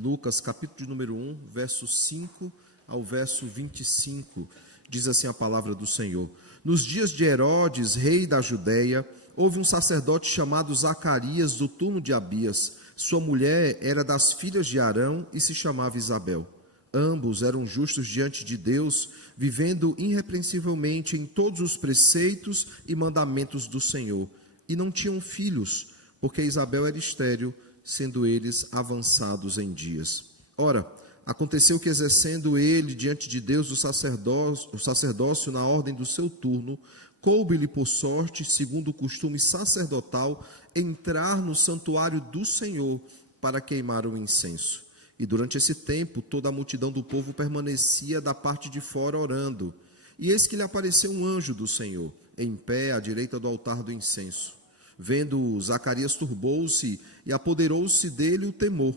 Lucas, capítulo de número 1, verso 5 ao verso 25, diz assim a palavra do Senhor. Nos dias de Herodes, rei da Judéia, houve um sacerdote chamado Zacarias, do turno de Abias. Sua mulher era das filhas de Arão e se chamava Isabel. Ambos eram justos diante de Deus, vivendo irrepreensivelmente em todos os preceitos e mandamentos do Senhor. E não tinham filhos, porque Isabel era estéril, sendo eles avançados em dias. Ora, aconteceu que, exercendo ele diante de Deus o sacerdócio na ordem do seu turno, coube-lhe por sorte, segundo o costume sacerdotal, entrar no santuário do Senhor para queimar o incenso. E durante esse tempo, toda a multidão do povo permanecia da parte de fora orando. E eis que lhe apareceu um anjo do Senhor, em pé à direita do altar do incenso. Vendo-o, Zacarias turbou-se e apoderou-se dele o temor.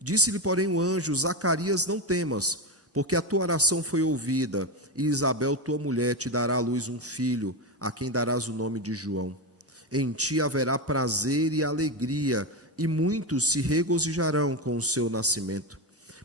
Disse-lhe, porém, o anjo: Zacarias, não temas, porque a tua oração foi ouvida, e Isabel, tua mulher, te dará à luz um filho, a quem darás o nome de João. Em ti haverá prazer e alegria, e muitos se regozijarão com o seu nascimento.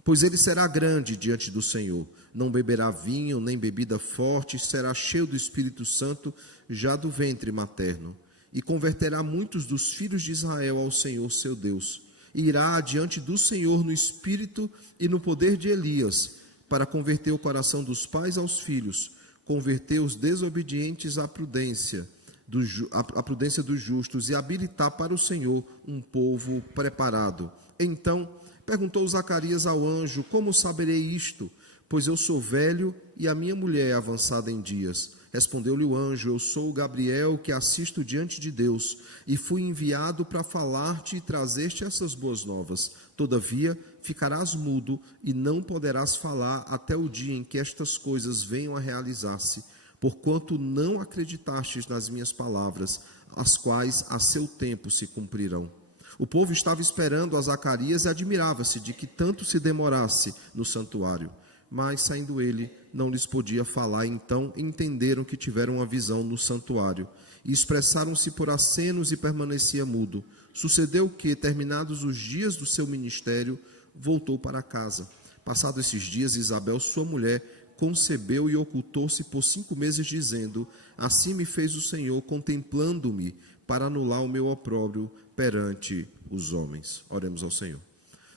Pois ele será grande diante do Senhor, não beberá vinho nem bebida forte, será cheio do Espírito Santo já do ventre materno, e converterá muitos dos filhos de Israel ao Senhor seu Deus. E irá diante do Senhor no espírito e no poder de Elias, para converter o coração dos pais aos filhos, converter os desobedientes à prudência dos justos, e habilitar para o Senhor um povo preparado. Então perguntou Zacarias ao anjo: como saberei isto? Pois eu sou velho e a minha mulher é avançada em dias. Respondeu-lhe o anjo: eu sou o Gabriel, que assisto diante de Deus, e fui enviado para falar-te e trazer-te essas boas novas. Todavia ficarás mudo e não poderás falar até o dia em que estas coisas venham a realizar-se, porquanto não acreditastes nas minhas palavras, as quais a seu tempo se cumprirão. O povo estava esperando a Zacarias e admirava-se de que tanto se demorasse no santuário. Mas, saindo ele, não lhes podia falar. Então entenderam que tiveram uma visão no santuário, e expressaram-se por acenos, e permanecia mudo. Sucedeu que, terminados os dias do seu ministério, voltou para casa. Passados esses dias, Isabel, sua mulher, concebeu e ocultou-se por 5 meses, dizendo: assim me fez o Senhor, contemplando-me, para anular o meu opróbrio perante os homens. Oremos ao Senhor.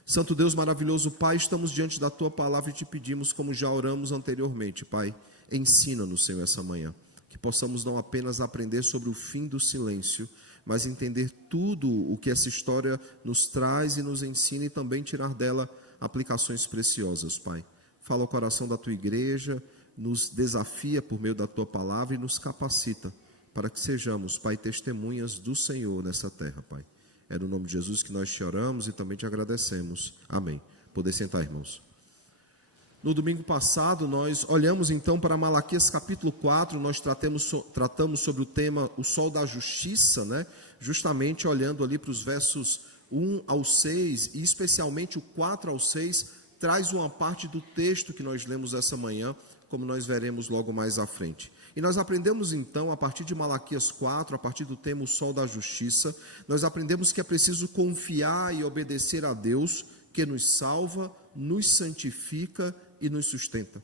Santo Deus maravilhoso, Pai, estamos diante da Tua palavra e te pedimos, como já oramos anteriormente, Pai, ensina-nos, Senhor, essa manhã, que possamos não apenas aprender sobre o fim do silêncio, mas entender tudo o que essa história nos traz e nos ensina, e também tirar dela aplicações preciosas, Pai. Fala ao coração da Tua igreja, nos desafia por meio da Tua palavra e nos capacita para que sejamos, Pai, testemunhas do Senhor nessa terra, Pai. É no nome de Jesus que nós te oramos e também te agradecemos. Amém. Poder sentar, irmãos. No domingo passado, nós olhamos então para Malaquias capítulo 4, nós tratamos sobre o tema o sol da justiça, né? Justamente olhando ali para os versos 1 ao 6, e especialmente o 4 ao 6, traz uma parte do texto que nós lemos essa manhã, como nós veremos logo mais à frente. E nós aprendemos então, a partir de Malaquias 4, a partir do tema o sol da justiça, nós aprendemos que é preciso confiar e obedecer a Deus, que nos salva, nos santifica e nos sustenta.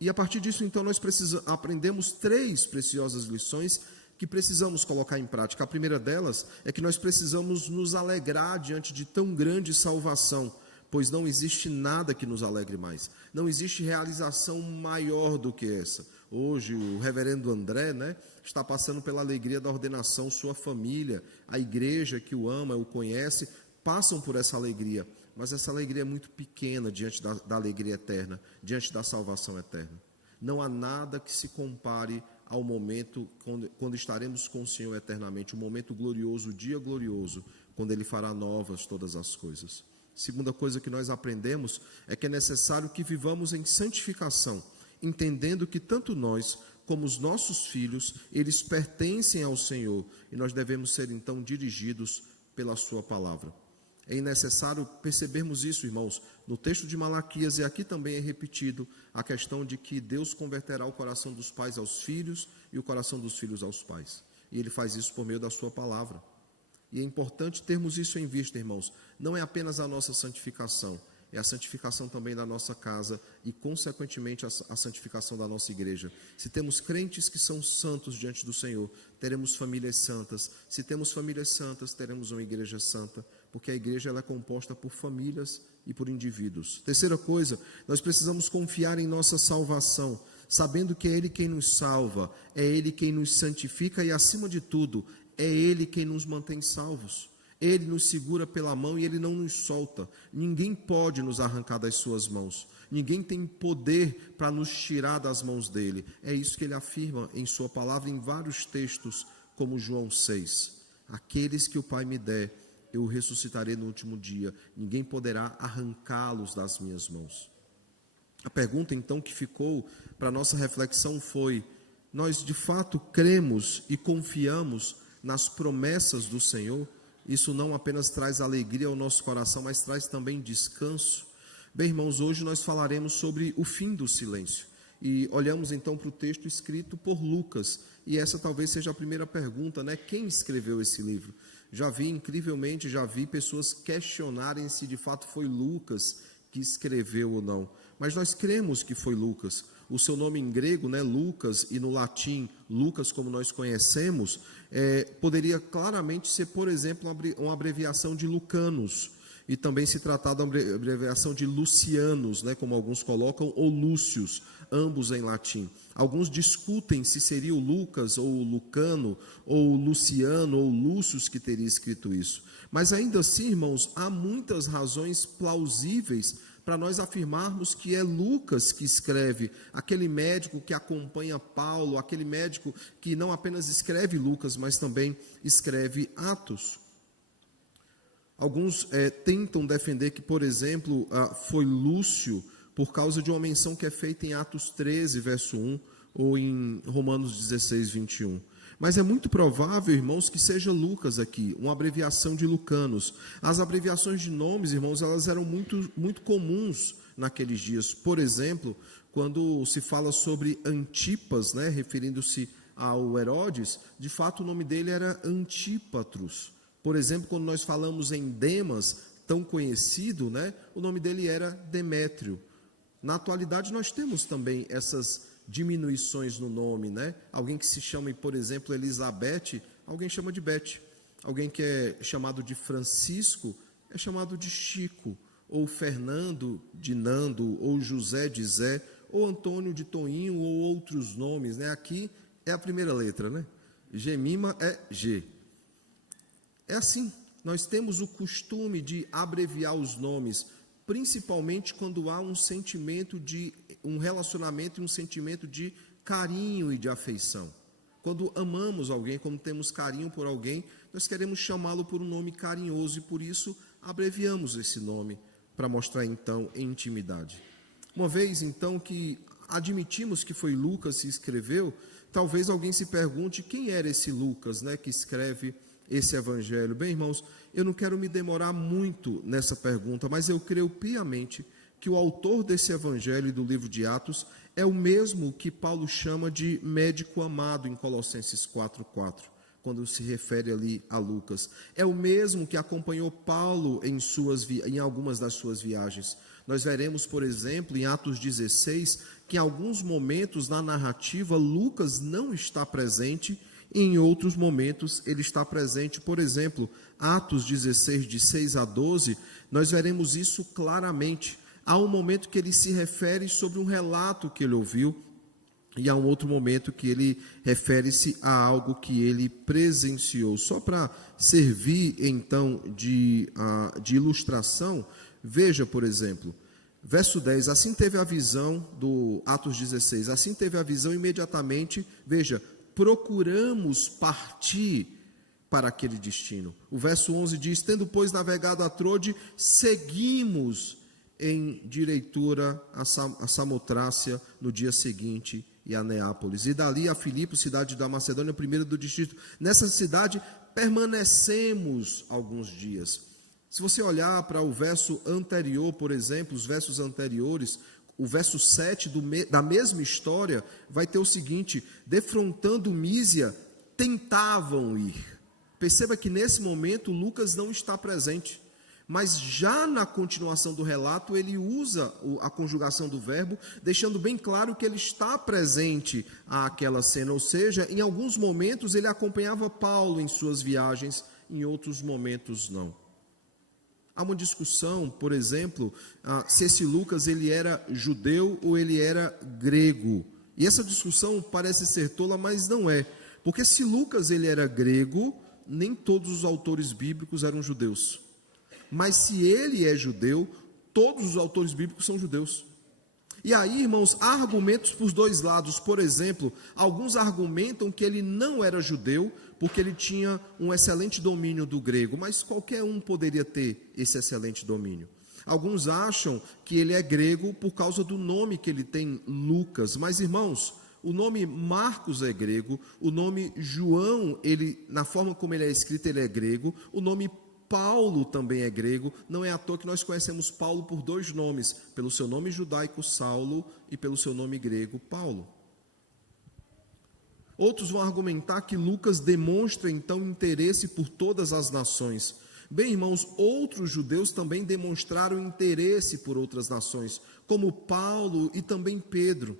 E a partir disso então nós aprendemos 3 preciosas lições que precisamos colocar em prática. A primeira delas é que nós precisamos nos alegrar diante de tão grande salvação, pois não existe nada que nos alegre mais. Não existe realização maior do que essa. Hoje o reverendo André, né, está passando pela alegria da ordenação, sua família, a igreja que o ama, o conhece, passam por essa alegria, mas essa alegria é muito pequena diante da alegria eterna, diante da salvação eterna. Não há nada que se compare ao momento quando estaremos com o Senhor eternamente, o momento glorioso, o dia glorioso, quando Ele fará novas todas as coisas. Segunda coisa que nós aprendemos é que é necessário que vivamos em santificação, entendendo que tanto nós como os nossos filhos, eles pertencem ao Senhor, e nós devemos ser então dirigidos pela sua palavra. É necessário percebermos isso, irmãos, no texto de Malaquias, e aqui também é repetido a questão de que Deus converterá o coração dos pais aos filhos e o coração dos filhos aos pais. E Ele faz isso por meio da sua palavra. E é importante termos isso em vista, irmãos. Não é apenas a nossa santificação, é a santificação também da nossa casa e, consequentemente, a santificação da nossa igreja. Se temos crentes que são santos diante do Senhor, teremos famílias santas. Se temos famílias santas, teremos uma igreja santa, porque a igreja ela é composta por famílias e por indivíduos. Terceira coisa, nós precisamos confiar em nossa salvação, sabendo que é Ele quem nos salva, é Ele quem nos santifica e, acima de tudo, é Ele quem nos mantém salvos. Ele nos segura pela mão e Ele não nos solta. Ninguém pode nos arrancar das suas mãos. Ninguém tem poder para nos tirar das mãos dEle. É isso que Ele afirma em sua palavra em vários textos, como João 6. Aqueles que o Pai me der, eu ressuscitarei no último dia. Ninguém poderá arrancá-los das minhas mãos. A pergunta então que ficou para a nossa reflexão foi: nós de fato cremos e confiamos nas promessas do Senhor? Isso não apenas traz alegria ao nosso coração, mas traz também descanso. Bem, irmãos, hoje nós falaremos sobre o fim do silêncio. E olhamos então para o texto escrito por Lucas. E essa talvez seja a primeira pergunta, né? Quem escreveu esse livro? Incrivelmente, já vi pessoas questionarem se de fato foi Lucas que escreveu ou não. Mas nós cremos que foi Lucas. O seu nome em grego, né, Lucas, e no latim, Lucas, como nós conhecemos, poderia claramente ser, por exemplo, uma abreviação de Lucanos, e também se tratar de uma abreviação de Lucianos, né, como alguns colocam, ou Lúcius, ambos em latim. Alguns discutem se seria o Lucas, ou o Lucano, ou o Luciano, ou Lúcius que teria escrito isso. Mas ainda assim, irmãos, há muitas razões plausíveis para nós afirmarmos que é Lucas que escreve, aquele médico que acompanha Paulo, aquele médico que não apenas escreve Lucas, mas também escreve Atos. Alguns tentam defender que, por exemplo, foi Lúcio, por causa de uma menção que é feita em Atos 13, verso 1, ou em Romanos 16, 21. Mas é muito provável, irmãos, que seja Lucas aqui, uma abreviação de Lucanos. As abreviações de nomes, irmãos, elas eram muito comuns naqueles dias. Por exemplo, quando se fala sobre Antipas, né, referindo-se ao Herodes, de fato o nome dele era Antípatros. Por exemplo, quando nós falamos em Demas, tão conhecido, né, o nome dele era Demétrio. Na atualidade nós temos também essas diminuições no nome, né? Alguém que se chama, por exemplo, Elizabeth, alguém chama de Beth. Alguém que é chamado de Francisco é chamado de Chico, ou Fernando de Nando, ou José de Zé, ou Antônio de Toinho, ou outros nomes, né? Aqui é a primeira letra, né? Gemima é G. É assim, nós temos o costume de abreviar os nomes, principalmente quando há um sentimento de um relacionamento e um sentimento de carinho e de afeição. Quando amamos alguém, quando temos carinho por alguém, nós queremos chamá-lo por um nome carinhoso e por isso abreviamos esse nome para mostrar então em intimidade. Uma vez então que admitimos que foi Lucas que escreveu, talvez alguém se pergunte quem era esse Lucas, né, que escreve esse evangelho. Bem, irmãos, eu não quero me demorar muito nessa pergunta, mas eu creio piamente que o autor desse evangelho e do livro de Atos é o mesmo que Paulo chama de médico amado em Colossenses 4:4, quando se refere ali a Lucas. É o mesmo que acompanhou Paulo em algumas das suas viagens. Nós veremos, por exemplo, em Atos 16, que em alguns momentos na narrativa Lucas não está presente, e em outros momentos ele está presente. Por exemplo, Atos 16, de 6 a 12, nós veremos isso claramente. Há um momento que ele se refere sobre um relato que ele ouviu, e há um outro momento que ele refere-se a algo que ele presenciou. Só para servir, então, de ilustração, veja, por exemplo, verso 10, assim teve a visão do Atos 16, assim teve a visão imediatamente, veja, procuramos partir para aquele destino. O verso 11 diz, tendo, pois, navegado a Trode, seguimos em direitura a Samotrácia no dia seguinte e a Neápolis. E dali a Filipos, cidade da Macedônia, primeiro do distrito. Nessa cidade permanecemos alguns dias. Se você olhar para o verso anterior, por exemplo, os versos anteriores, o verso 7 da mesma história vai ter o seguinte, defrontando Mísia, tentavam ir. Perceba que nesse momento Lucas não está presente, Mas já na continuação do relato, ele usa a conjugação do verbo, deixando bem claro que ele está presente àquela cena, ou seja, em alguns momentos ele acompanhava Paulo em suas viagens, em outros momentos não. Há uma discussão, por exemplo, se esse Lucas ele era judeu ou ele era grego. E essa discussão parece ser tola, mas não é. Porque se Lucas ele era grego, nem todos os autores bíblicos eram judeus. Mas se ele é judeu, todos os autores bíblicos são judeus. E aí, irmãos, há argumentos para os dois lados. Por exemplo, alguns argumentam que ele não era judeu, porque ele tinha um excelente domínio do grego, mas qualquer um poderia ter esse excelente domínio. Alguns acham que ele é grego por causa do nome que ele tem, Lucas. Mas, irmãos, o nome Marcos é grego, o nome João, na forma como ele é escrito, ele é grego, o nome Paulo também é grego. Não é à toa que nós conhecemos Paulo por dois nomes, pelo seu nome judaico Saulo e pelo seu nome grego Paulo. Outros vão argumentar que Lucas demonstra então interesse por todas as nações. Bem, irmãos, outros judeus também demonstraram interesse por outras nações, como Paulo e também Pedro.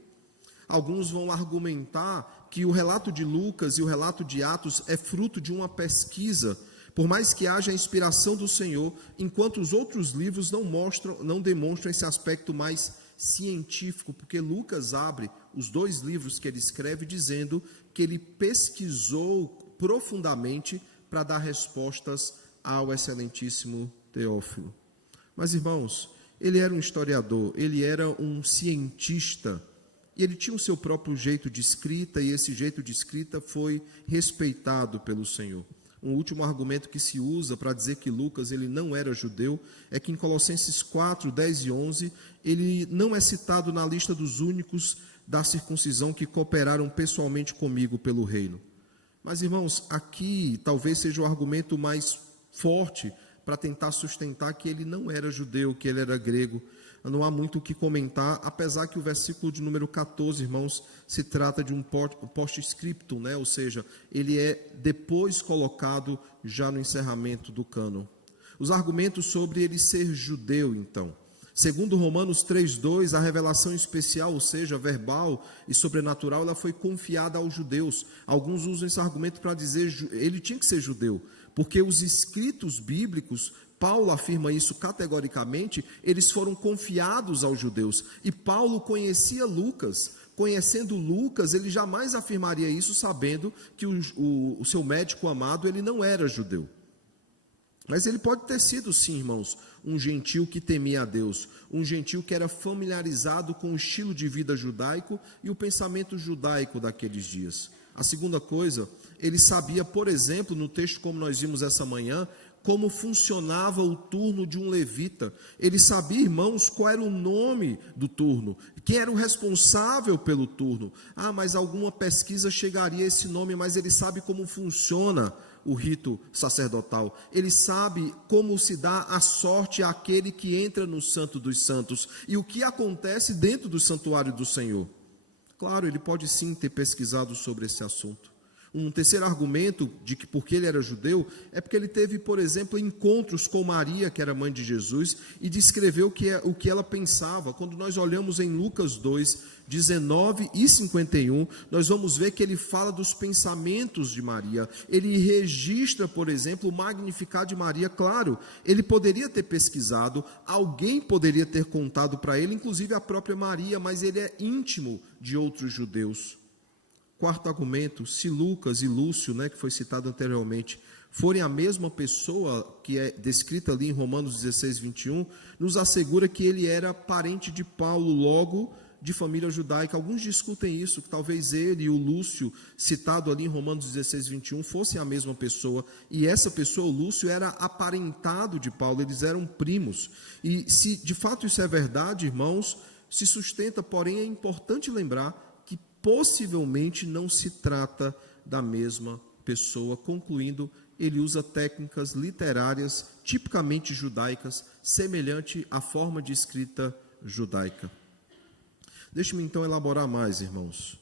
Alguns vão argumentar que o relato de Lucas e o relato de Atos é fruto de uma pesquisa, por mais que haja a inspiração do Senhor, enquanto os outros livros não demonstram esse aspecto mais científico, porque Lucas abre os dois livros que ele escreve dizendo que ele pesquisou profundamente para dar respostas ao excelentíssimo Teófilo. Mas, irmãos, ele era um historiador, ele era um cientista, e ele tinha o seu próprio jeito de escrita, e esse jeito de escrita foi respeitado pelo Senhor. Um último argumento que se usa para dizer que Lucas ele não era judeu é que em Colossenses 4, 10 e 11, ele não é citado na lista dos únicos da circuncisão que cooperaram pessoalmente comigo pelo reino. Mas, irmãos, aqui talvez seja o argumento mais forte para tentar sustentar que ele não era judeu, que ele era grego. Não há muito o que comentar, apesar que o versículo de número 14, irmãos, se trata de um post-scriptum, né? Ou seja, ele é depois colocado já no encerramento do cânon. Os argumentos sobre ele ser judeu, então. Segundo Romanos 3:2, a revelação especial, ou seja, verbal e sobrenatural, ela foi confiada aos judeus. Alguns usam esse argumento para dizer ele tinha que ser judeu, porque os escritos bíblicos, Paulo afirma isso categoricamente, eles foram confiados aos judeus. E Paulo conhecia Lucas. Conhecendo Lucas, ele jamais afirmaria isso sabendo que o seu médico amado ele não era judeu. Mas ele pode ter sido, sim, irmãos, um gentil que temia a Deus, um gentil que era familiarizado com o estilo de vida judaico e o pensamento judaico daqueles dias. A segunda coisa, ele sabia, por exemplo, no texto como nós vimos essa manhã, como funcionava o turno de um levita. Ele sabia, irmãos, qual era o nome do turno, quem era o responsável pelo turno. Mas alguma pesquisa chegaria a esse nome, mas ele sabe como funciona o rito sacerdotal. Ele sabe como se dá a sorte àquele que entra no Santo dos Santos e o que acontece dentro do santuário do Senhor. Claro, ele pode sim ter pesquisado sobre esse assunto. Um terceiro argumento de que porque ele era judeu é porque ele teve, por exemplo, encontros com Maria, que era mãe de Jesus, e descreveu o que ela pensava. Quando nós olhamos em Lucas 2, 19 e 51, nós vamos ver que ele fala dos pensamentos de Maria. Ele registra, por exemplo, o Magnificat de Maria. Claro, ele poderia ter pesquisado, alguém poderia ter contado para ele, inclusive a própria Maria, mas ele é íntimo de outros judeus. Quarto argumento, se Lucas e Lúcio, que foi citado anteriormente, forem a mesma pessoa que é descrita ali em Romanos 16, 21, nos assegura que ele era parente de Paulo, logo de família judaica. Alguns discutem isso, que talvez ele e o Lúcio, citado ali em Romanos 16, 21, fossem a mesma pessoa, e essa pessoa, o Lúcio, era aparentado de Paulo, eles eram primos. E se de fato isso é verdade, irmãos, se sustenta, porém é importante lembrar possivelmente não se trata da mesma pessoa. Concluindo, ele usa técnicas literárias tipicamente judaicas, semelhante à forma de escrita judaica. Deixe-me então elaborar mais, irmãos.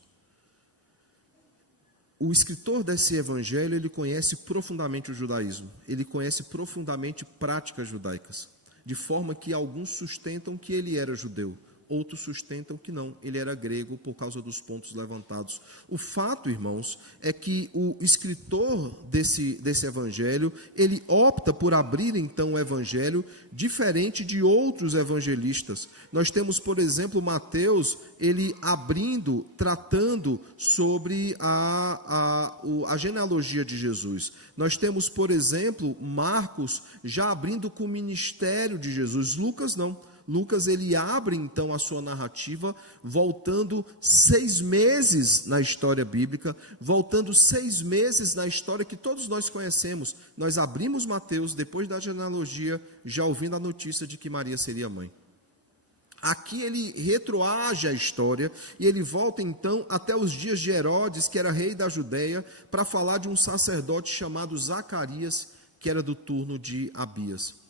o escritor desse evangelho, ele conhece profundamente o judaísmo, ele conhece profundamente práticas judaicas, de forma que alguns sustentam que ele era judeu, outros sustentam que não, ele era grego por causa dos pontos levantados. O fato, irmãos, é que o escritor desse evangelho, ele opta por abrir então o evangelho diferente de outros evangelistas. Nós temos, por exemplo, Mateus, ele abrindo, tratando sobre a genealogia de Jesus. Nós temos, por exemplo, Marcos já abrindo com o ministério de Jesus. Lucas não. Lucas, ele abre então a sua narrativa, voltando 6 meses na história bíblica, voltando 6 meses na história que todos nós conhecemos. Nós abrimos Mateus, depois da genealogia, já ouvindo a notícia de que Maria seria mãe. Aqui ele retroage a história, e ele volta então até os dias de Herodes, que era rei da Judéia, para falar de um sacerdote chamado Zacarias, que era do turno de Abias.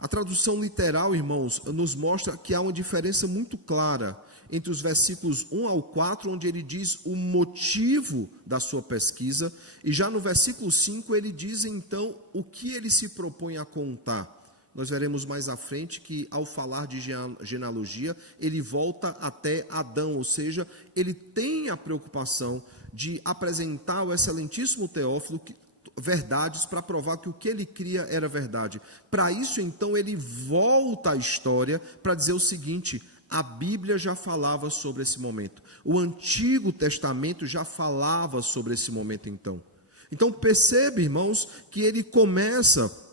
A tradução literal, irmãos, nos mostra que há uma diferença muito clara entre os versículos 1 ao 4, onde ele diz o motivo da sua pesquisa, e já no versículo 5 ele diz então o que ele se propõe a contar. Nós veremos mais à frente que, ao falar de genealogia, ele volta até Adão, ou seja, ele tem a preocupação de apresentar ao excelentíssimo Teófilo verdades para provar que o que ele cria era verdade. Para isso, então, ele volta à história para dizer o seguinte: a Bíblia já falava sobre esse momento. O Antigo Testamento já falava sobre esse momento, então. Então, percebe, irmãos, que ele começa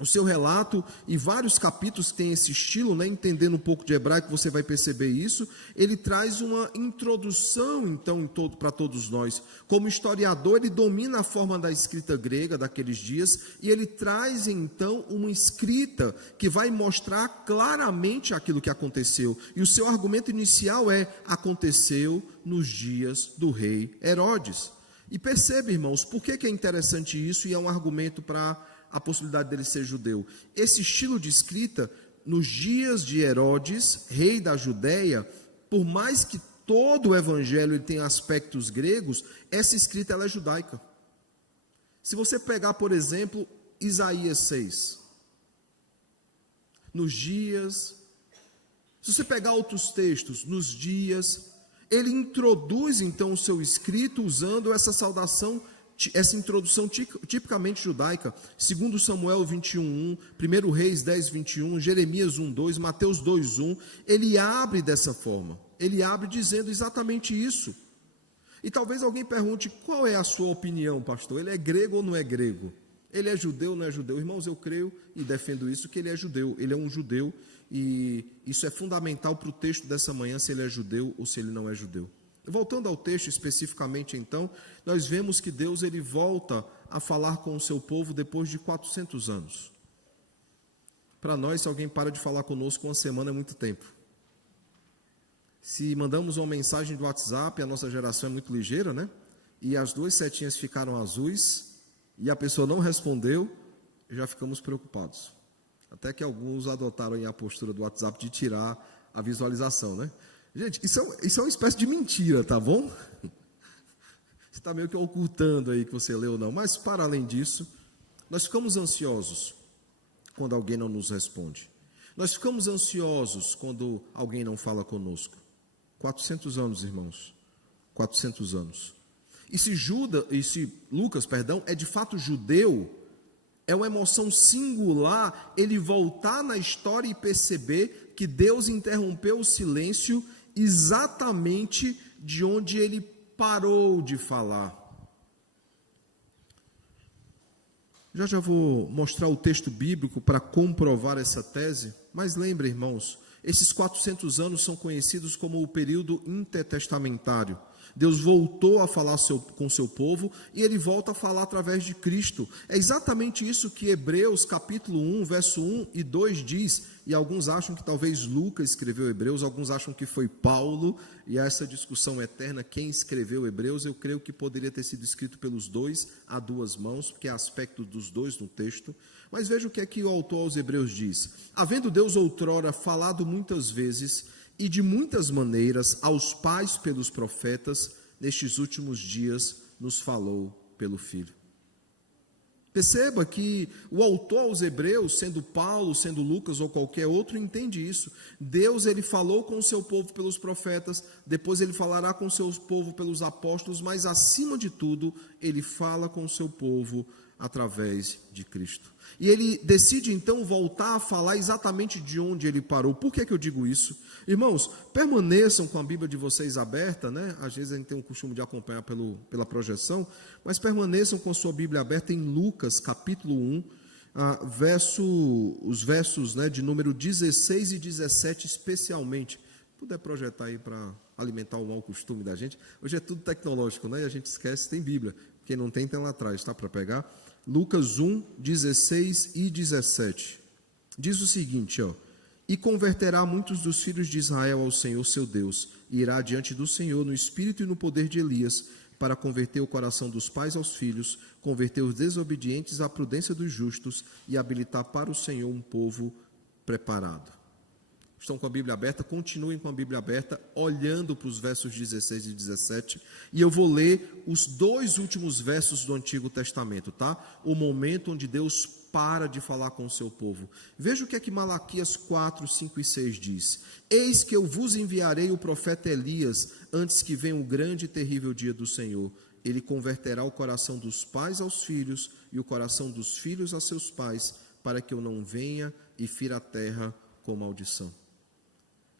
o seu relato, e vários capítulos têm esse estilo, né? Entendendo um pouco de hebraico, você vai perceber isso. Ele traz uma introdução, então, para todos nós. Como historiador, ele domina a forma da escrita grega daqueles dias, e ele traz, então, uma escrita que vai mostrar claramente aquilo que aconteceu. E o seu argumento inicial é: aconteceu nos dias do rei Herodes. E percebe, irmãos, por que é interessante isso, e é um argumento para a possibilidade dele ser judeu. Esse estilo de escrita, nos dias de Herodes, rei da Judéia, por mais que todo o evangelho ele tenha aspectos gregos, essa escrita ela é judaica. Se você pegar, por exemplo, Isaías 6, nos dias, se você pegar outros textos, nos dias, ele introduz então o seu escrito usando essa saudação, essa introdução tipicamente judaica. 2 Samuel 21:1, 1 Reis 10:21, Jeremias 1:2, Mateus 2:1, ele abre dessa forma, ele abre dizendo exatamente isso. E talvez alguém pergunte: qual é a sua opinião, pastor? Ele é grego ou não é grego? Ele é judeu ou não é judeu? Irmãos, eu creio e defendo isso, que ele é judeu. Ele é um judeu, e isso é fundamental para o texto dessa manhã, se ele é judeu ou se ele não é judeu. Voltando ao texto especificamente, então, nós vemos que Deus ele volta a falar com o seu povo depois de 400 anos. Para nós, se alguém para de falar conosco uma semana é muito tempo. Se mandamos uma mensagem do WhatsApp, a nossa geração é muito ligeira, né? E as 2 setinhas ficaram azuis e a pessoa não respondeu, já ficamos preocupados. Até que alguns adotaram aí a postura do WhatsApp de tirar a visualização, né? Gente, isso é uma espécie de mentira, tá bom? Você está meio que ocultando aí que você leu ou não. Mas, para além disso, nós ficamos ansiosos quando alguém não nos responde. Nós ficamos ansiosos quando alguém não fala conosco. 400 anos, irmãos. 400 anos. E se Lucas, é de fato judeu, é uma emoção singular ele voltar na história e perceber que Deus interrompeu o silêncio exatamente de onde ele parou de falar. Já vou mostrar o texto bíblico para comprovar essa tese, mas lembre, irmãos, esses 400 anos são conhecidos como o período intertestamentário. Deus voltou a falar com seu povo, e ele volta a falar através de Cristo. É exatamente isso que Hebreus capítulo 1, verso 1 e 2 diz, e alguns acham que talvez Lucas escreveu Hebreus, alguns acham que foi Paulo, e essa discussão eterna, quem escreveu Hebreus, eu creio que poderia ter sido escrito pelos dois, a duas mãos, porque há aspecto dos dois no texto. Mas veja o que é que o autor aos Hebreus diz: havendo Deus outrora falado muitas vezes e de muitas maneiras aos pais pelos profetas, nestes últimos dias nos falou pelo Filho. Perceba que o autor aos Hebreus, sendo Paulo, sendo Lucas ou qualquer outro, entende isso. Deus, ele falou com o seu povo pelos profetas, depois ele falará com o seu povo pelos apóstolos, mas acima de tudo, ele fala com o seu povo através de Cristo. E ele decide então voltar a falar exatamente de onde ele parou. Por que eu digo isso? Irmãos, permaneçam com a Bíblia de vocês aberta, né? Às vezes a gente tem o costume de acompanhar pela projeção, mas permaneçam com a sua Bíblia aberta em Lucas, capítulo 1, os versos, né, de número 16 e 17 especialmente. Se puder projetar aí para alimentar o mau costume da gente. Hoje é tudo tecnológico, né? E a gente esquece, tem Bíblia. Quem não tem, tem lá atrás, tá? Para pegar. Lucas 1, 16 e 17. Diz o seguinte, ó: e converterá muitos dos filhos de Israel ao Senhor seu Deus, e irá diante do Senhor no espírito e no poder de Elias, para converter o coração dos pais aos filhos, converter os desobedientes à prudência dos justos, e habilitar para o Senhor um povo preparado. Estão com a Bíblia aberta? Continuem com a Bíblia aberta, olhando para os versos 16 e 17, e eu vou ler os dois últimos versos do Antigo Testamento, tá? O momento onde Deus para de falar com o seu povo. Veja o que é que Malaquias 4, 5 e 6 diz: eis que eu vos enviarei o profeta Elias, antes que venha o grande e terrível dia do Senhor. Ele converterá o coração dos pais aos filhos, e o coração dos filhos a seus pais, para que eu não venha e fira a terra com maldição.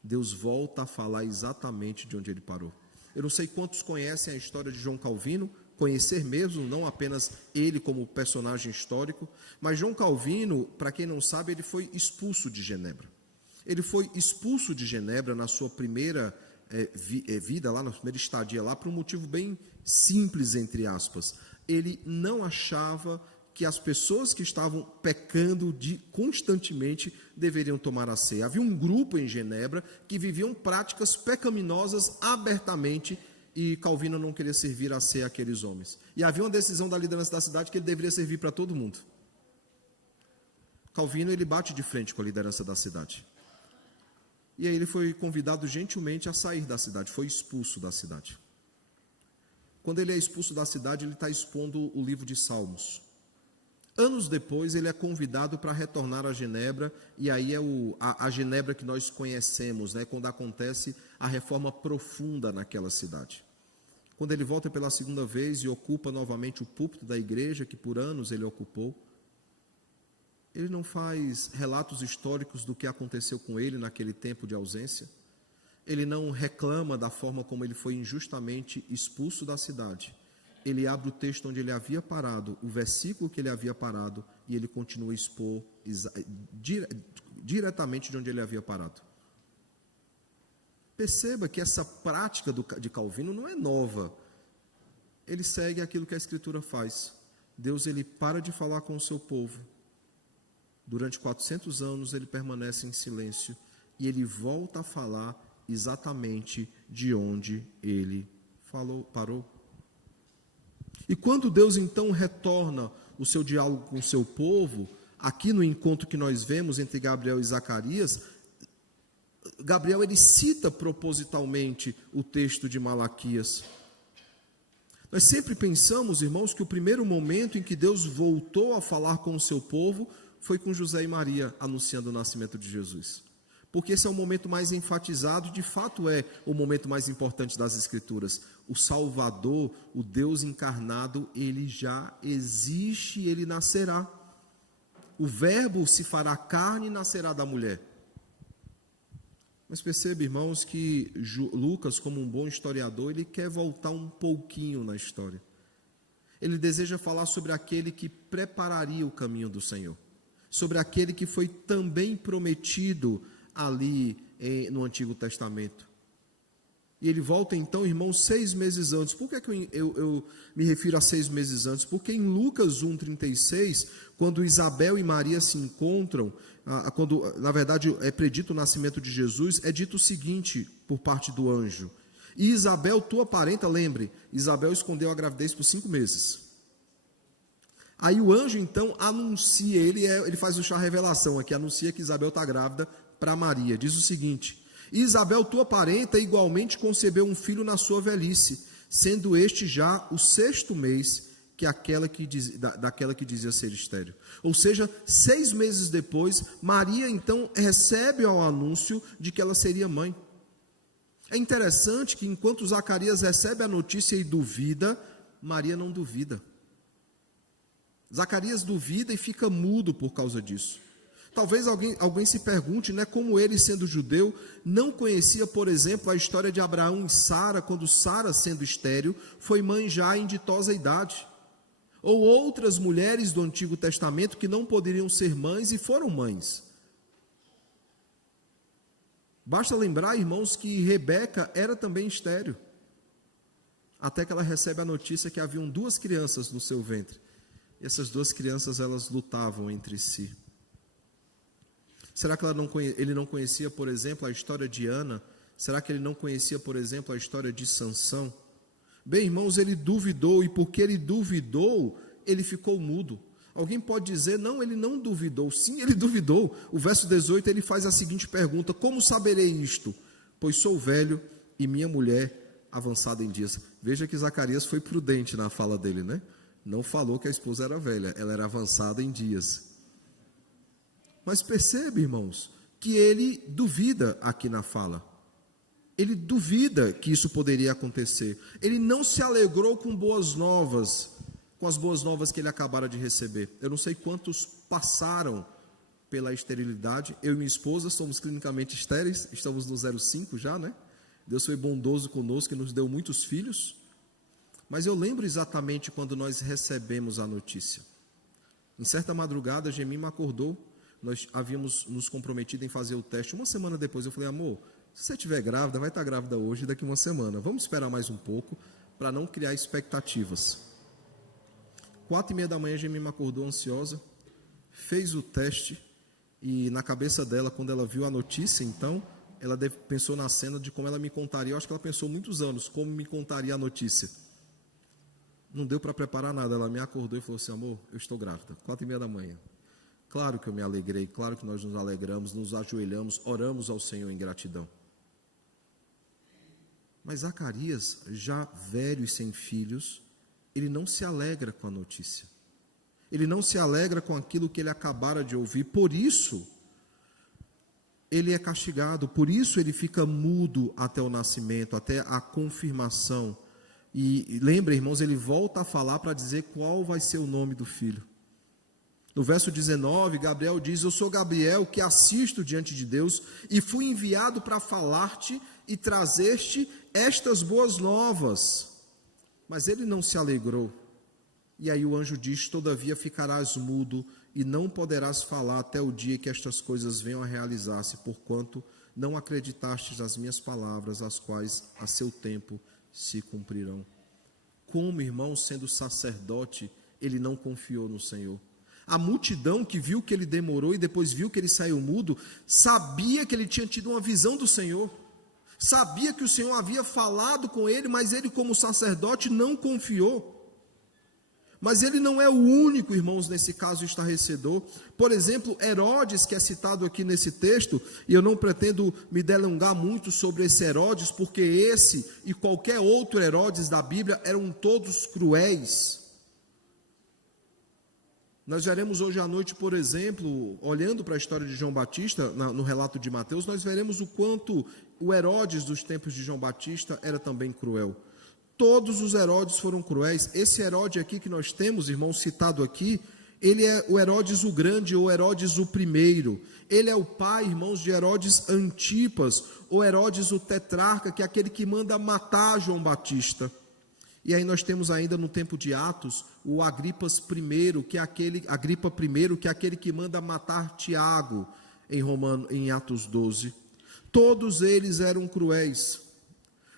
Deus volta a falar exatamente de onde ele parou. Eu não sei quantos conhecem a história de João Calvino, conhecer mesmo, não apenas ele como personagem histórico, mas João Calvino, para quem não sabe, ele foi expulso de Genebra. Ele foi expulso de Genebra na sua primeira vida, lá na primeira estadia lá, por um motivo bem simples, entre aspas. Ele não achava que as pessoas que estavam pecando constantemente deveriam tomar a ceia. Havia um grupo em Genebra que viviam práticas pecaminosas abertamente, e Calvino não queria servir a ceia àqueles homens. E havia uma decisão da liderança da cidade que ele deveria servir para todo mundo. Calvino, ele bate de frente com a liderança da cidade. E aí ele foi convidado gentilmente a sair da cidade, foi expulso da cidade. Quando ele é expulso da cidade, ele está expondo o livro de Salmos. Anos depois, ele é convidado para retornar a Genebra, e aí é a Genebra que nós conhecemos, né, quando acontece a reforma profunda naquela cidade. Quando ele volta pela segunda vez e ocupa novamente o púlpito da igreja, que por anos ele ocupou, ele não faz relatos históricos do que aconteceu com ele naquele tempo de ausência, ele não reclama da forma como ele foi injustamente expulso da cidade. Ele abre o texto onde ele havia parado, o versículo que ele havia parado, e ele continua a expor diretamente de onde ele havia parado. Perceba que essa prática de Calvino não é nova. Ele segue aquilo que a Escritura faz. Deus, ele para de falar com o seu povo. Durante 400 anos ele permanece em silêncio, e ele volta a falar exatamente de onde ele parou. E quando Deus então retorna o seu diálogo com o seu povo, aqui no encontro que nós vemos entre Gabriel e Zacarias, Gabriel, ele cita propositalmente o texto de Malaquias. Nós sempre pensamos, irmãos, que o primeiro momento em que Deus voltou a falar com o seu povo foi com José e Maria, anunciando o nascimento de Jesus. Porque esse é o momento mais enfatizado, de fato é o momento mais importante das Escrituras. O Salvador, o Deus encarnado, ele já existe, ele nascerá. O Verbo se fará carne e nascerá da mulher. Mas perceba, irmãos, que Lucas, como um bom historiador, ele quer voltar um pouquinho na história. Ele deseja falar sobre aquele que prepararia o caminho do Senhor, sobre aquele que foi também prometido ali no Antigo Testamento. E ele volta então, irmãos, 6 meses antes. Por que eu me refiro a 6 meses antes? Porque em Lucas 1,36, quando Isabel e Maria se encontram, quando na verdade é predito o nascimento de Jesus, é dito o seguinte por parte do anjo: e Isabel, tua parenta, lembre, Isabel escondeu a gravidez por 5 meses. Aí o anjo então anuncia, ele faz o chá revelação aqui, anuncia que Isabel está grávida para Maria. Diz o seguinte: e Isabel, tua parenta, igualmente concebeu um filho na sua velhice, sendo este já o 6º mês daquela que dizia ser estéril. Ou seja, 6 meses depois, Maria então recebe o anúncio de que ela seria mãe. É interessante que enquanto Zacarias recebe a notícia e duvida, Maria não duvida. Zacarias duvida e fica mudo por causa disso. Talvez alguém se pergunte, né, como ele, sendo judeu, não conhecia, por exemplo, a história de Abraão e Sara, quando Sara, sendo estéril, foi mãe já em ditosa idade. Ou outras mulheres do Antigo Testamento que não poderiam ser mães e foram mães. Basta lembrar, irmãos, que Rebeca era também estéril, até que ela recebe a notícia que haviam 2 crianças no seu ventre. E essas 2 crianças, elas lutavam entre si. Será que ele não conhecia, por exemplo, a história de Ana? Será que ele não conhecia, por exemplo, a história de Sansão? Bem, irmãos, ele duvidou, e porque ele duvidou, ele ficou mudo. Alguém pode dizer, não, ele não duvidou. Sim, ele duvidou. O verso 18, ele faz a seguinte pergunta: como saberei isto? Pois sou velho e minha mulher avançada em dias. Veja que Zacarias foi prudente na fala dele, né? Não falou que a esposa era velha, ela era avançada em dias. Mas percebe, irmãos, que ele duvida aqui na fala. Ele duvida que isso poderia acontecer. Ele não se alegrou com boas novas, com as boas novas que ele acabara de receber. Eu não sei quantos passaram pela esterilidade. Eu e minha esposa somos clinicamente estéreis, estamos no 05 já, né? Deus foi bondoso conosco e nos deu muitos filhos. Mas eu lembro exatamente quando nós recebemos a notícia. Em certa madrugada, Gemima acordou, nós havíamos nos comprometido em fazer o teste. Uma semana depois eu falei, amor, se você estiver grávida, vai estar grávida hoje e daqui uma semana. Vamos esperar mais um pouco para não criar expectativas. 4:30 da manhã, Gemima acordou ansiosa, fez o teste e na cabeça dela, quando ela viu a notícia, então, ela pensou na cena de como ela me contaria. Eu acho que ela pensou muitos anos, como me contaria a notícia. Não deu para preparar nada, ela me acordou e falou assim, amor, eu estou grávida, 4:30 da manhã. Claro que eu me alegrei, claro que nós nos alegramos, nos ajoelhamos, oramos ao Senhor em gratidão. Mas Zacarias, já velho e sem filhos, ele não se alegra com a notícia. Ele não se alegra com aquilo que ele acabara de ouvir. Por isso, ele é castigado. Por isso, ele fica mudo até o nascimento, até a confirmação. E lembra, irmãos, ele volta a falar para dizer qual vai ser o nome do filho. No verso 19, Gabriel diz, eu sou Gabriel que assisto diante de Deus e fui enviado para falar-te e trazer-te estas boas novas. Mas ele não se alegrou. E aí o anjo diz, todavia ficarás mudo e não poderás falar até o dia que estas coisas venham a realizar-se, porquanto não acreditastes nas minhas palavras, as quais a seu tempo se cumprirão. Como, irmão, sendo sacerdote, ele não confiou no Senhor. A multidão que viu que ele demorou e depois viu que ele saiu mudo, sabia que ele tinha tido uma visão do Senhor. Sabia que o Senhor havia falado com ele, mas ele, como sacerdote, não confiou. Mas ele não é o único, irmãos, nesse caso estarrecedor. Por exemplo, Herodes, que é citado aqui nesse texto, e eu não pretendo me delongar muito sobre esse Herodes, porque esse e qualquer outro Herodes da Bíblia eram todos cruéis. Nós veremos hoje à noite, por exemplo, olhando para a história de João Batista, no relato de Mateus, nós veremos o quanto o Herodes dos tempos de João Batista era também cruel. Todos os Herodes foram cruéis. Esse Herodes aqui que nós temos, irmão, citado aqui, ele é o Herodes o Grande, ou Herodes o Primeiro. Ele é o pai, irmãos, de Herodes Antipas, ou Herodes o Tetrarca, que é aquele que manda matar João Batista. E aí nós temos ainda no tempo de Atos, o Agripa I, que é aquele que manda matar Tiago, em Atos 12. Todos eles eram cruéis.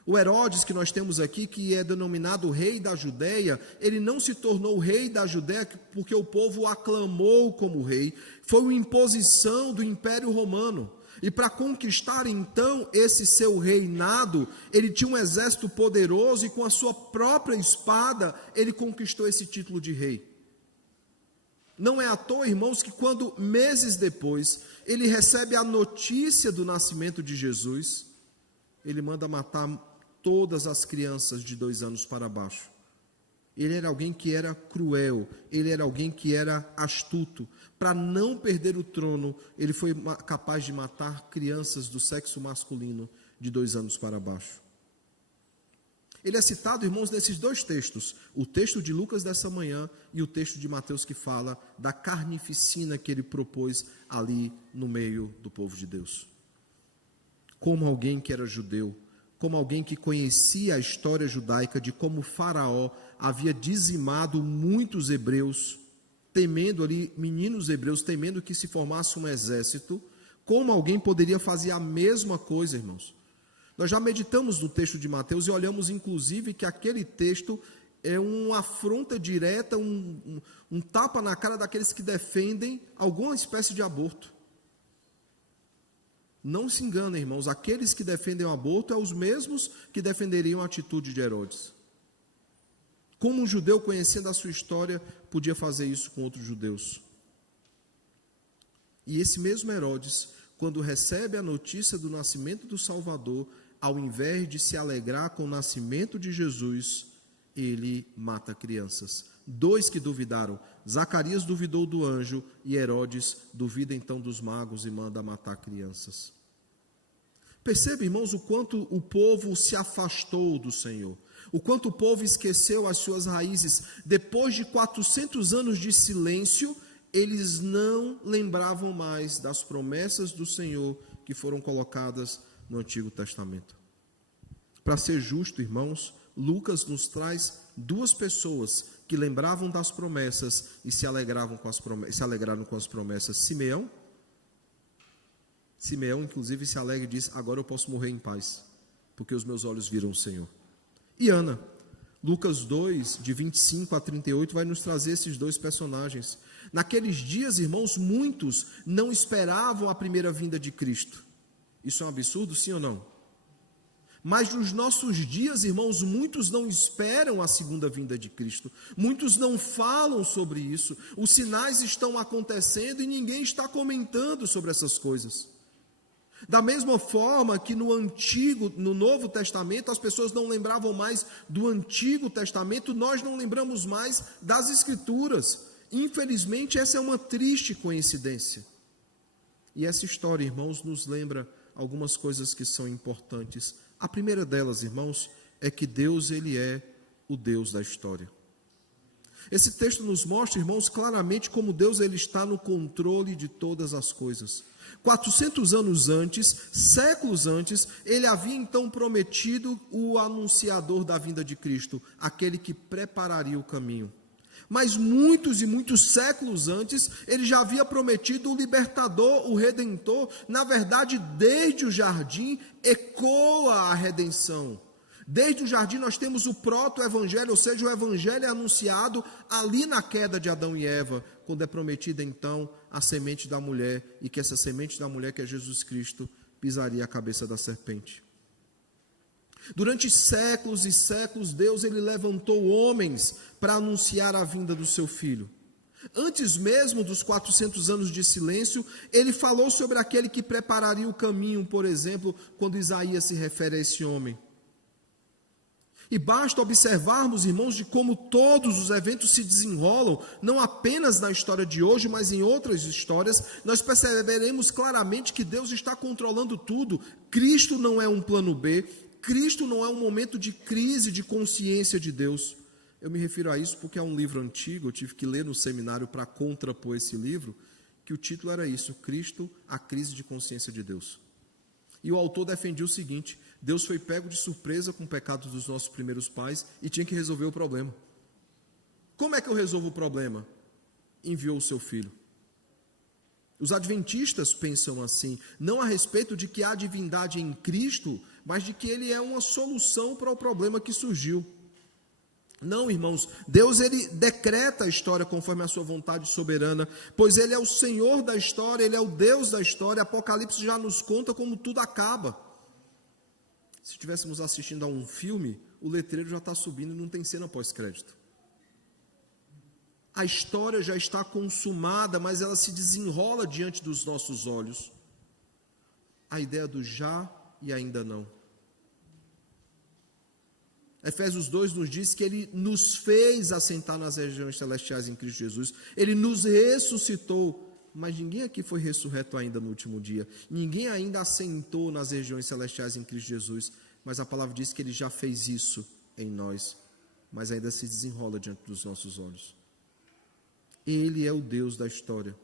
O Herodes que nós temos aqui, que é denominado rei da Judéia, ele não se tornou rei da Judéia porque o povo o aclamou como rei. Foi uma imposição do Império Romano. E para conquistar então esse seu reinado, ele tinha um exército poderoso e com a sua própria espada ele conquistou esse título de rei. Não é à toa, irmãos, que quando meses depois ele recebe a notícia do nascimento de Jesus, ele manda matar todas as crianças de 2 anos para baixo. Ele era alguém que era cruel, ele era alguém que era astuto. Para não perder o trono, ele foi capaz de matar crianças do sexo masculino de 2 anos para baixo. Ele é citado, irmãos, nesses 2 textos, o texto de Lucas dessa manhã e o texto de Mateus, que fala da carnificina que ele propôs ali no meio do povo de Deus. Como alguém que era judeu, como alguém que conhecia a história judaica de como Faraó havia dizimado muitos hebreus, temendo ali, meninos hebreus, temendo que se formasse um exército, como alguém poderia fazer a mesma coisa, irmãos? Nós já meditamos no texto de Mateus e olhamos, inclusive, que aquele texto é uma afronta direta, um tapa na cara daqueles que defendem alguma espécie de aborto. Não se enganem, irmãos, aqueles que defendem o aborto são os mesmos que defenderiam a atitude de Herodes. Como um judeu, conhecendo a sua história, podia fazer isso com outros judeus? E esse mesmo Herodes, quando recebe a notícia do nascimento do Salvador, ao invés de se alegrar com o nascimento de Jesus, ele mata crianças. 2 que duvidaram, Zacarias duvidou do anjo e Herodes duvida então dos magos e manda matar crianças. Perceba, irmãos, o quanto o povo se afastou do Senhor, o quanto o povo esqueceu as suas raízes. Depois de 400 anos de silêncio, eles não lembravam mais das promessas do Senhor que foram colocadas no Antigo Testamento. Para ser justo, irmãos, Lucas nos traz 2 pessoas que lembravam das promessas e se alegraram com as promessas. Simeão, inclusive, se alegra e diz: agora eu posso morrer em paz, porque os meus olhos viram o Senhor. E Ana, Lucas 2, de 25 a 38, vai nos trazer esses 2 personagens. Naqueles dias, irmãos, muitos não esperavam a primeira vinda de Cristo. Isso é um absurdo, sim ou não? Mas nos nossos dias, irmãos, muitos não esperam a segunda vinda de Cristo. Muitos não falam sobre isso. Os sinais estão acontecendo e ninguém está comentando sobre essas coisas. Da mesma forma que no Novo Testamento, as pessoas não lembravam mais do Antigo Testamento, nós não lembramos mais das Escrituras. Infelizmente, essa é uma triste coincidência. E essa história, irmãos, nos lembra algumas coisas que são importantes. A primeira delas, irmãos, é que Deus, ele é o Deus da história. Esse texto nos mostra, irmãos, claramente como Deus, ele está no controle de todas as coisas. 400 anos antes, séculos antes, ele havia então prometido o anunciador da vinda de Cristo, aquele que prepararia o caminho. Mas muitos e muitos séculos antes, ele já havia prometido o libertador, o redentor. Na verdade, desde o jardim, ecoa a redenção. Desde o jardim nós temos o proto-evangelho, ou seja, o evangelho é anunciado ali na queda de Adão e Eva, quando é prometida então a semente da mulher, e que essa semente da mulher, que é Jesus Cristo, pisaria a cabeça da serpente. Durante séculos e séculos, Deus, ele levantou homens para anunciar a vinda do seu Filho. Antes mesmo dos 400 anos de silêncio, ele falou sobre aquele que prepararia o caminho, por exemplo, quando Isaías se refere a esse homem. E basta observarmos, irmãos, de como todos os eventos se desenrolam, não apenas na história de hoje, mas em outras histórias, nós perceberemos claramente que Deus está controlando tudo. Cristo não é um plano B, Cristo não é um momento de crise de consciência de Deus. Eu me refiro a isso porque é um livro antigo, eu tive que ler no seminário para contrapor esse livro, que o título era isso: Cristo, a crise de consciência de Deus. E o autor defendia o seguinte: Deus foi pego de surpresa com o pecado dos nossos primeiros pais e tinha que resolver o problema. Como é que eu resolvo o problema? Enviou o seu Filho. Os adventistas pensam assim, não a respeito de que há divindade em Cristo, mas de que ele é uma solução para o problema que surgiu. Não, irmãos, Deus, ele decreta a história conforme a sua vontade soberana, pois ele é o Senhor da história, ele é o Deus da história. Apocalipse já nos conta como tudo acaba. Se estivéssemos assistindo a um filme, o letreiro já está subindo e não tem cena pós-crédito. A história já está consumada, mas ela se desenrola diante dos nossos olhos. A ideia do já e ainda não. Efésios 2 nos diz que Ele nos fez assentar nas regiões celestiais em Cristo Jesus. Ele nos ressuscitou. Mas ninguém aqui foi ressurreto ainda no último dia. Ninguém ainda assentou nas regiões celestiais em Cristo Jesus. Mas a palavra diz que Ele já fez isso em nós. Mas ainda se desenrola diante dos nossos olhos. Ele é o Deus da história.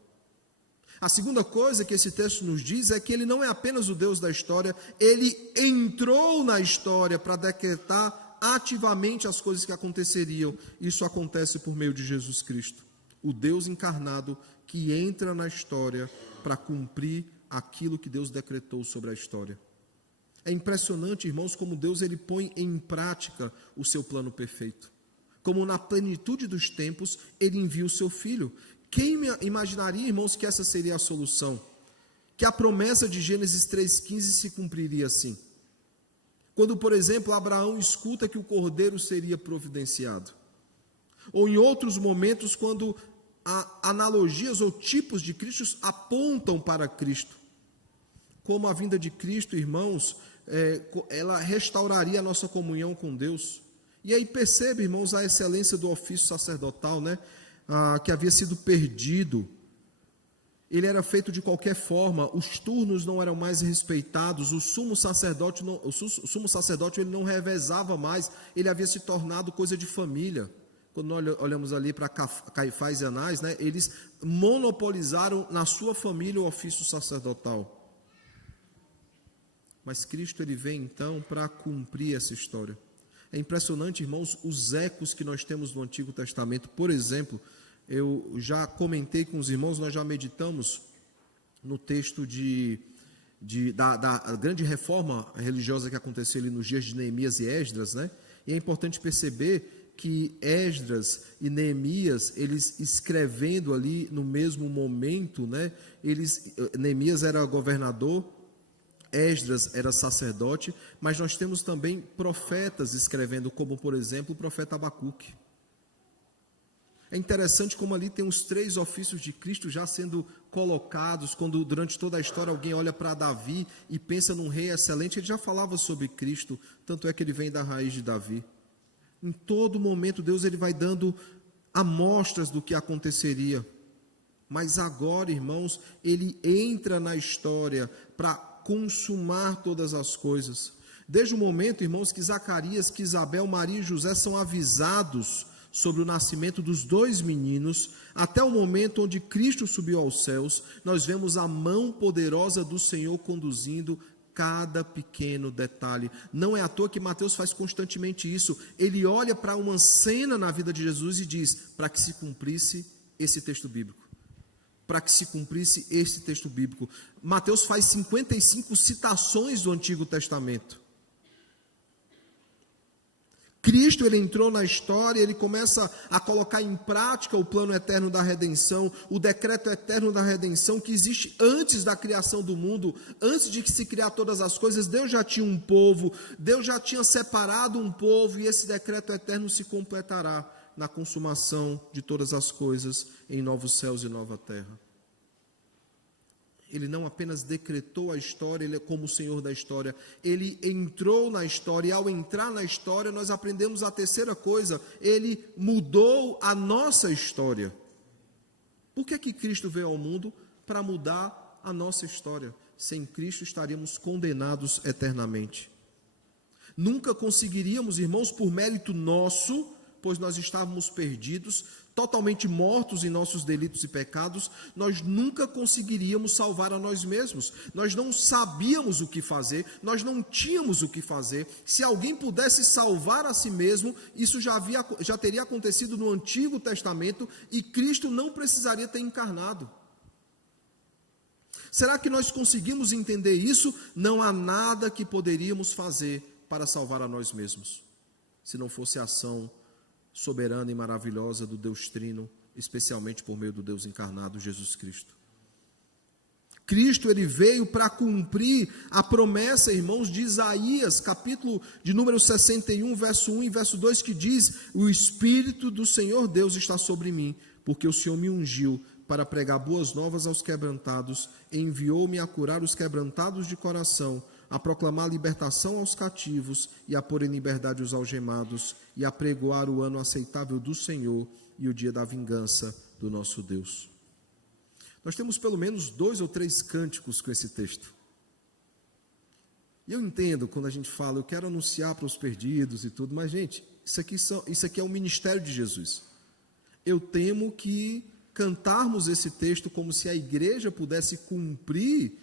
A segunda coisa que esse texto nos diz é que Ele não é apenas o Deus da história. Ele entrou na história para decretar ativamente as coisas que aconteceriam. Isso acontece por meio de Jesus Cristo. O Deus encarnado que entra na história para cumprir aquilo que Deus decretou sobre a história. É impressionante, irmãos, como Deus ele põe em prática o seu plano perfeito. Como na plenitude dos tempos, ele envia o seu Filho. Quem imaginaria, irmãos, que essa seria a solução? Que a promessa de Gênesis 3,15 se cumpriria assim. Quando, por exemplo, Abraão escuta que o cordeiro seria providenciado. Ou em outros momentos, quando analogias ou tipos de Cristo apontam para Cristo. Como a vinda de Cristo, irmãos, ela restauraria a nossa comunhão com Deus. E aí percebe, irmãos, a excelência do ofício sacerdotal, né? Que havia sido perdido. Ele era feito de qualquer forma, os turnos não eram mais respeitados, o sumo sacerdote ele não revezava mais, ele havia se tornado coisa de família. Quando nós olhamos ali para Caifás e Anás, né, eles monopolizaram na sua família o ofício sacerdotal. Mas Cristo ele vem então para cumprir essa história. É impressionante, irmãos, os ecos que nós temos no Antigo Testamento. Por exemplo, eu já comentei com os irmãos, nós já meditamos no texto da grande reforma religiosa que aconteceu ali nos dias de Neemias e Esdras, né? E é importante perceber que Esdras e Neemias, eles escrevendo ali no mesmo momento, né? Neemias era governador, Esdras era sacerdote, mas nós temos também profetas escrevendo, como por exemplo o profeta Abacuque. É interessante como ali tem os 3 ofícios de Cristo já sendo colocados, quando durante toda a história alguém olha para Davi e pensa num rei excelente, ele já falava sobre Cristo, tanto é que ele vem da raiz de Davi. Em todo momento Deus ele vai dando amostras do que aconteceria. Mas agora, irmãos, ele entra na história para consumar todas as coisas. Desde o momento, irmãos, que Zacarias, que Isabel, Maria e José são avisados sobre o nascimento dos 2 meninos, até o momento onde Cristo subiu aos céus, nós vemos a mão poderosa do Senhor conduzindo cada pequeno detalhe. Não é à toa que Mateus faz constantemente isso. Ele olha para uma cena na vida de Jesus e diz, para que se cumprisse esse texto bíblico. Para que se cumprisse esse texto bíblico. Mateus faz 55 citações do Antigo Testamento. Cristo ele entrou na história, ele começa a colocar em prática o plano eterno da redenção, o decreto eterno da redenção que existe antes da criação do mundo, antes de que se criar todas as coisas. Deus já tinha um povo, Deus já tinha separado um povo, e esse decreto eterno se completará na consumação de todas as coisas em novos céus e nova terra. Ele não apenas decretou a história, ele é como o Senhor da história, ele entrou na história, e ao entrar na história nós aprendemos a terceira coisa, ele mudou a nossa história. Por que Cristo veio ao mundo? Para mudar a nossa história. Sem Cristo estaríamos condenados eternamente. Nunca conseguiríamos, irmãos, por mérito nosso, pois nós estávamos perdidos, totalmente mortos em nossos delitos e pecados, nós nunca conseguiríamos salvar a nós mesmos. Nós não sabíamos o que fazer, nós não tínhamos o que fazer. Se alguém pudesse salvar a si mesmo, isso já teria acontecido no Antigo Testamento e Cristo não precisaria ter encarnado. Será que nós conseguimos entender isso? Não há nada que poderíamos fazer para salvar a nós mesmos, se não fosse a ação soberana e maravilhosa do Deus Trino, especialmente por meio do Deus encarnado, Jesus Cristo. Cristo, ele veio para cumprir a promessa, irmãos, de Isaías, capítulo de número 61, verso 1 e verso 2, que diz: o Espírito do Senhor Deus está sobre mim, porque o Senhor me ungiu para pregar boas novas aos quebrantados, enviou-me a curar os quebrantados de coração, a proclamar a libertação aos cativos e a pôr em liberdade os algemados e a pregoar o ano aceitável do Senhor e o dia da vingança do nosso Deus. Nós temos pelo menos 2 ou 3 cânticos com esse texto. E eu entendo quando a gente fala, eu quero anunciar para os perdidos e tudo, mas, gente, isso aqui é o ministério de Jesus. Eu temo que cantarmos esse texto como se a igreja pudesse cumprir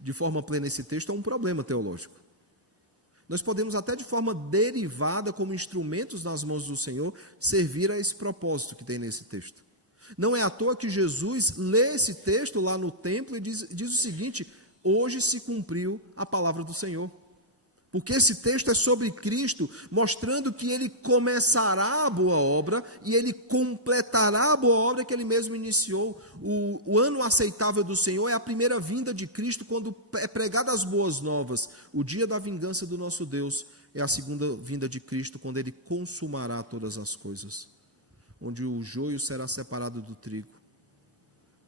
de forma plena esse texto é um problema teológico. Nós podemos até de forma derivada, como instrumentos nas mãos do Senhor, servir a esse propósito que tem nesse texto. Não é à toa que Jesus lê esse texto lá no templo e diz o seguinte: hoje se cumpriu a palavra do Senhor. Porque esse texto é sobre Cristo, mostrando que Ele começará a boa obra e Ele completará a boa obra que Ele mesmo iniciou. O ano aceitável do Senhor é a primeira vinda de Cristo, quando é pregada as boas novas. O dia da vingança do nosso Deus é a segunda vinda de Cristo, quando Ele consumará todas as coisas. Onde o joio será separado do trigo,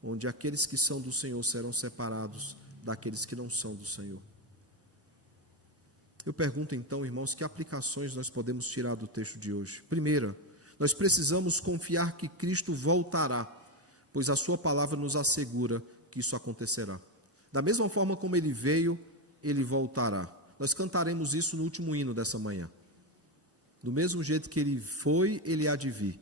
onde aqueles que são do Senhor serão separados daqueles que não são do Senhor. Eu pergunto então, irmãos, que aplicações nós podemos tirar do texto de hoje? Primeira, nós precisamos confiar que Cristo voltará, pois a sua palavra nos assegura que isso acontecerá. Da mesma forma como Ele veio, Ele voltará. Nós cantaremos isso no último hino dessa manhã. Do mesmo jeito que Ele foi, Ele há de vir.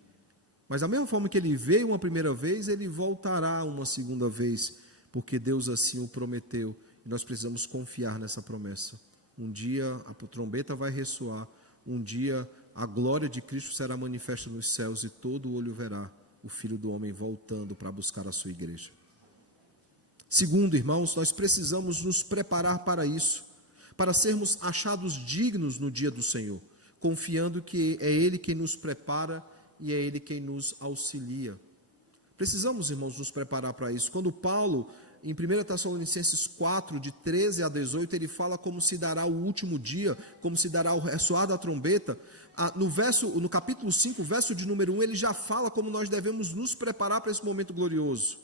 Mas da mesma forma que Ele veio uma primeira vez, Ele voltará uma segunda vez, porque Deus assim o prometeu, e nós precisamos confiar nessa promessa. Um dia a trombeta vai ressoar, um dia a glória de Cristo será manifesta nos céus e todo olho verá o Filho do Homem voltando para buscar a sua igreja. Segundo, irmãos, nós precisamos nos preparar para isso, para sermos achados dignos no dia do Senhor, confiando que é Ele quem nos prepara e é Ele quem nos auxilia. Precisamos, irmãos, nos preparar para isso. Quando Paulo, em 1 Tessalonicenses 4, de 13 a 18, ele fala como se dará o último dia, como se dará o ressoar da trombeta. No capítulo 5, verso de número 1, ele já fala como nós devemos nos preparar para esse momento glorioso.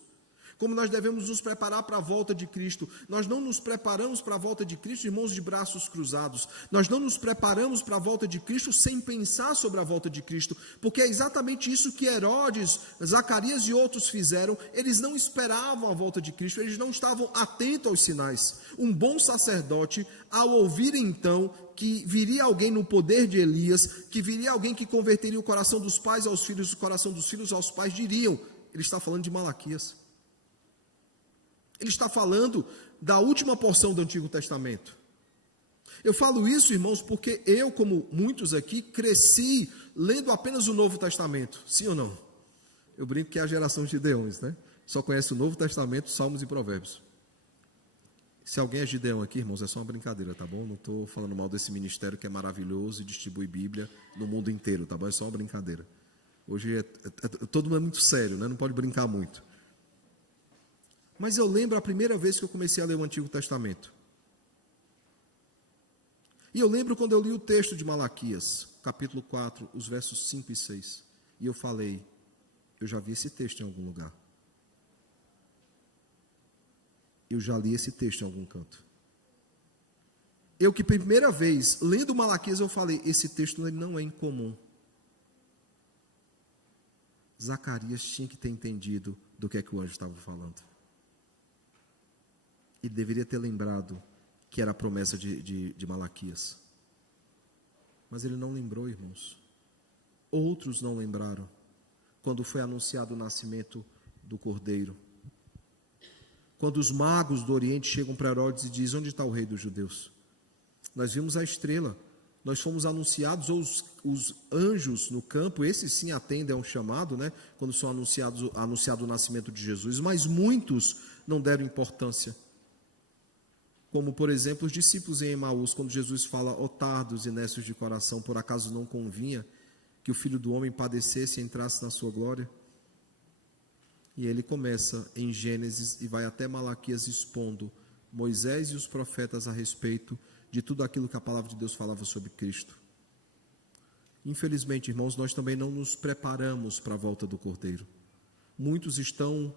Como nós devemos nos preparar para a volta de Cristo. Nós não nos preparamos para a volta de Cristo, irmãos, de braços cruzados. Nós não nos preparamos para a volta de Cristo sem pensar sobre a volta de Cristo, porque é exatamente isso que Herodes, Zacarias e outros fizeram. Eles não esperavam a volta de Cristo, eles não estavam atentos aos sinais. Um bom sacerdote, ao ouvir então que viria alguém no poder de Elias, que viria alguém que converteria o coração dos pais aos filhos, o coração dos filhos aos pais, diriam, ele está falando de Malaquias. Ele está falando da última porção do Antigo Testamento. Eu falo isso, irmãos, porque eu, como muitos aqui, cresci lendo apenas o Novo Testamento. Sim ou não? Eu brinco que é a geração de Gideões, né? Só conhece o Novo Testamento, Salmos e Provérbios. Se alguém é Gideão aqui, irmãos, é só uma brincadeira, tá bom? Não estou falando mal desse ministério que é maravilhoso e distribui Bíblia no mundo inteiro, tá bom? É só uma brincadeira. Hoje todo mundo é muito sério, né? Não pode brincar muito. Mas eu lembro a primeira vez que eu comecei a ler o Antigo Testamento. E eu lembro quando eu li o texto de Malaquias, capítulo 4, os versos 5 e 6. E eu falei, eu já vi esse texto em algum lugar. Eu já li esse texto em algum canto. Eu que primeira vez, lendo Malaquias, eu falei, esse texto ele não é incomum. Zacarias tinha que ter entendido do que é que o anjo estava falando. E deveria ter lembrado que era a promessa de Malaquias. Mas ele não lembrou, irmãos. Outros não lembraram. Quando foi anunciado o nascimento do Cordeiro. Quando os magos do Oriente chegam para Herodes e dizem, onde está o rei dos judeus? Nós vimos a estrela. Nós fomos anunciados, ou os anjos no campo, esses sim atendem a um chamado, né? Quando são anunciado o nascimento de Jesus. Mas muitos não deram importância. Como, por exemplo, os discípulos em Emaús, quando Jesus fala, ó tardos e necios de coração, por acaso não convinha que o Filho do Homem padecesse e entrasse na sua glória? E ele começa em Gênesis e vai até Malaquias expondo Moisés e os profetas a respeito de tudo aquilo que a palavra de Deus falava sobre Cristo. Infelizmente, irmãos, nós também não nos preparamos para a volta do Cordeiro. Muitos estão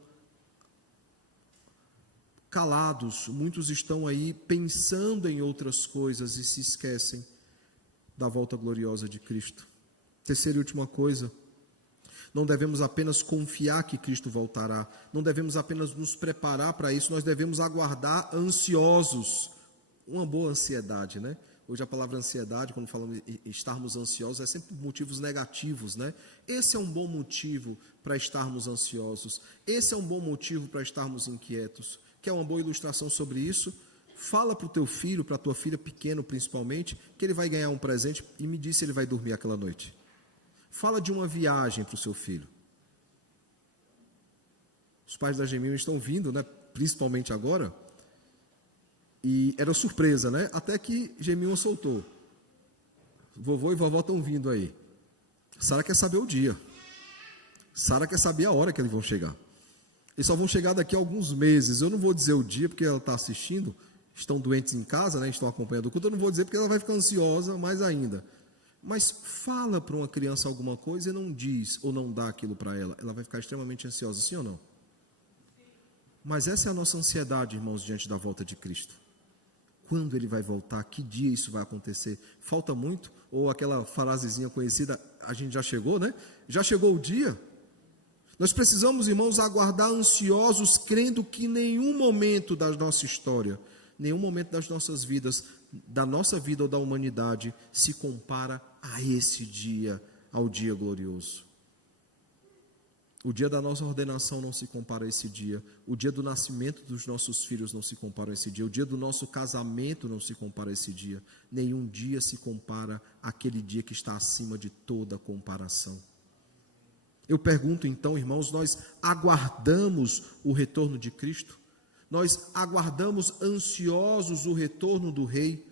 calados, muitos estão aí pensando em outras coisas e se esquecem da volta gloriosa de Cristo. Terceira e última coisa, não devemos apenas confiar que Cristo voltará, não devemos apenas nos preparar para isso, nós devemos aguardar ansiosos, uma boa ansiedade, né? Hoje a palavra ansiedade, quando falamos em estarmos ansiosos, é sempre motivos negativos, né? Esse é um bom motivo para estarmos ansiosos, esse é um bom motivo para estarmos inquietos. Quer uma boa ilustração sobre isso? Fala para o teu filho, para a tua filha, pequeno principalmente, que ele vai ganhar um presente e me diz se ele vai dormir aquela noite. Fala de uma viagem para o seu filho. Os pais da Gemima estão vindo, né? Principalmente agora. E era surpresa, né? Até que Gemima soltou. Vovô e vovó estão vindo aí. Sara quer saber o dia. Sara quer saber a hora que eles vão chegar. Eles só vão chegar daqui a alguns meses. Eu não vou dizer o dia, porque ela está assistindo. Estão doentes em casa, né? Estão acompanhando o culto. Eu não vou dizer, porque ela vai ficar ansiosa mais ainda. Mas fala para uma criança alguma coisa e não diz ou não dá aquilo para ela. Ela vai ficar extremamente ansiosa, sim ou não? Mas essa é a nossa ansiedade, irmãos, diante da volta de Cristo. Quando ele vai voltar? Que dia isso vai acontecer? Falta muito? Ou aquela frasezinha conhecida, a gente já chegou, né? Já chegou o dia? Nós precisamos, irmãos, aguardar ansiosos, crendo que nenhum momento da nossa história, nenhum momento das nossas vidas, da nossa vida ou da humanidade, se compara a esse dia, ao dia glorioso. O dia da nossa ordenação não se compara a esse dia. O dia do nascimento dos nossos filhos não se compara a esse dia. O dia do nosso casamento não se compara a esse dia. Nenhum dia se compara àquele dia que está acima de toda comparação. Eu pergunto então, irmãos, nós aguardamos o retorno de Cristo? Nós aguardamos ansiosos o retorno do Rei?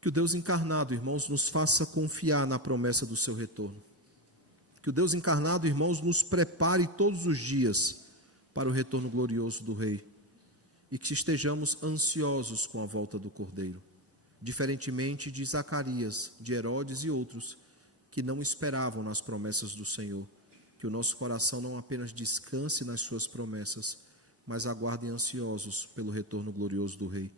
Que o Deus encarnado, irmãos, nos faça confiar na promessa do seu retorno. Que o Deus encarnado, irmãos, nos prepare todos os dias para o retorno glorioso do Rei. E que estejamos ansiosos com a volta do Cordeiro. Diferentemente de Zacarias, de Herodes e outros, que não esperavam nas promessas do Senhor. Que o nosso coração não apenas descanse nas suas promessas, mas aguardem ansiosos pelo retorno glorioso do Rei.